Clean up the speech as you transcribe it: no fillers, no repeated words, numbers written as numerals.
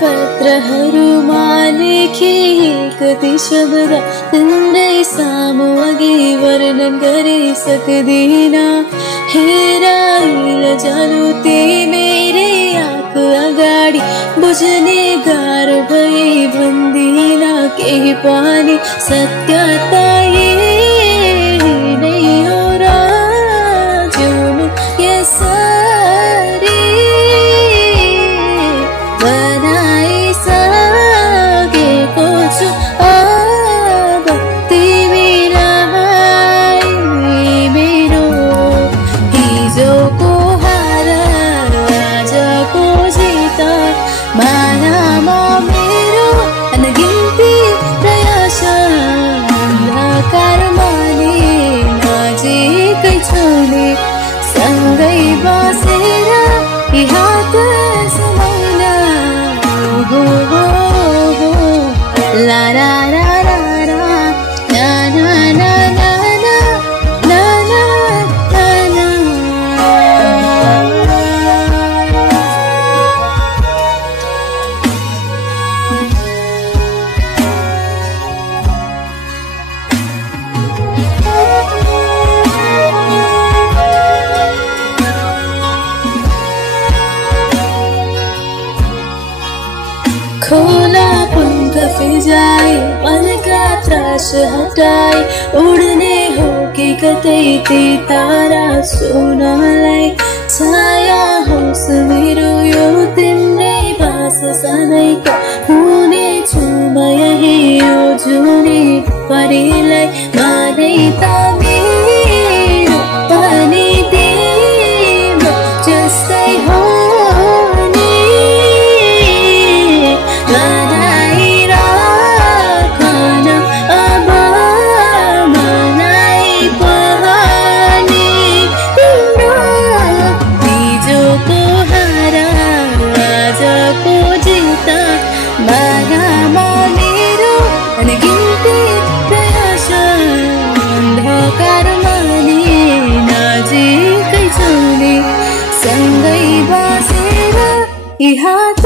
पत्रहरूमा लेखे कति शब्द तिम्रै सामु अघि वर्णन गरि सक्दिन। हेराइल जानु तिमीरै आँख अगाडि बुझ्ने गाह्रो भई भन्दिन केही पनि। सत्यता यही नै हो र जिउनु यसरी बनाइसकेको छु अब तिमीलाई मेरो। हिजोको हार आजको जित मायामा मेरो अनगिन्ती प्रयास। अन्धकारमा नि नजिकै छुने सँगै बसेर यी हात समाउन। हो हो हो ला ला ला ला ला ना ना ना ना ना ना ना ना। खोला पंख फिजाई मनका त्रास हटाई उड्ने हो कि कतै ती तारा सुनलाई। छाया होस् मेरो यो तिम्रै बास सधैँको हुने छु म यही यो जुनी परिलाई। मानै त मेरो पनि तिम्रो जस्तै हो नि। बनाइराखन अब मनाइ पनि तिम्रो। हिजोको हार आजको जित मायामा मेरो अनगिन्ती प्रयास। अन्धकारमा नि नजिकै छुने सँगै बसेर यी हात